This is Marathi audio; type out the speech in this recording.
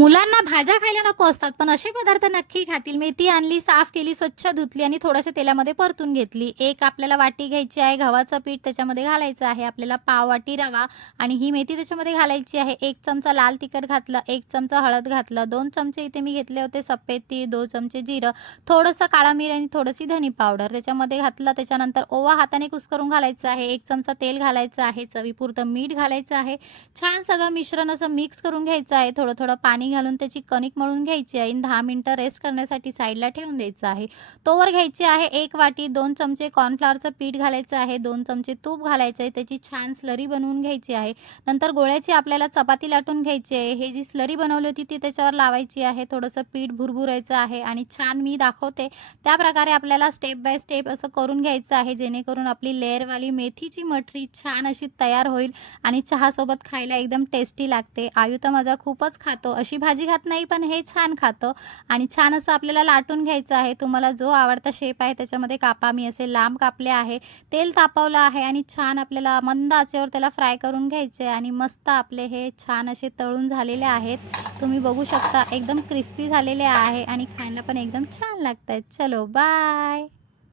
मुलांना भाज्या खायला नको असतात, पण असे पदार्थ नक्की खातील. मेथी आणली, साफ केली, स्वच्छ धुतली आणि थोड्याशा तेलामध्ये परतून घेतली. एक आपल्याला वाटी घ्यायची आहे गव्हाचं पीठ त्याच्यामध्ये घालायचं आहे. आपल्याला पाव वाटी रवा आणि ही मेथी त्याच्यामध्ये घालायची आहे. 1 चमचा लाल तिखट घातलं, 1 चमचा हळद घातलं, 2 चमचे इथे मी घेतले होते सफेद तीळ, 2 चमचे जिरं, थोडंसं काळा मिरी आणि थोडीशी धनी पावडर त्याच्यामध्ये घातलं. त्याच्यानंतर ओवा हाताने कुस्करून घालायचा आहे. 1 चमचा तेल घालायचं आहे. चवीपुरतं मीठ घालायचं आहे. छान सगळं मिश्रण असं मिक्स करून घ्यायचं आहे. थोडं-थोडं पाणी घालून त्याची कणिक मळून घ्यायची आहे आणि 10 मिनिटं रेस्ट करण्यासाठी साईडला ठेवून द्यायचं आहे. तोवर घ्यायची आहे 1 वाटी 2 चमचे कॉर्नफ्लॉवरचं पीठ घालायचं आहे. 2 चमचे तूप घालायचं आहे. त्याची छान स्लरी बनवून घ्यायची आहे. नंतर गोळ्याची आपल्याला चपाती लाटून घ्यायची आहे. हे जी स्लरी बनवली होती ती त्याच्यावर लावायची आहे. थोडंसं पीठ भुरभुरायचं आहे आणि छान मी दाखवते त्याप्रकारे आपल्याला स्टेप बाय स्टेप असं करून घ्यायचं आहे, जेणेकरून आपली लेयरवाली मेथीची मठरी छान अशी तयार होईल आणि चहासोबत खायला एकदम टेस्टी लागते. आयु तर माझा खूपच खातो. अशी भाजी खात नाही, पण हे छान खातं आणि छान असं आपल्याला लाटून घ्यायचं आहे. तुम्हाला जो आवडता शेप आहे त्याच्यामध्ये कापा. मी असे लांब कापले आहे. तेल तापवलं आहे आणि छान आपल्याला मंद आचेवर त्याला फ्राय करून घ्यायचे आणि मस्त आपले हे छान असे तळून झालेले आहेत. तुम्ही बघू शकता एकदम क्रिस्पी झालेले आहे आणि खायला पण एकदम छान लागतायत. चलो बाय.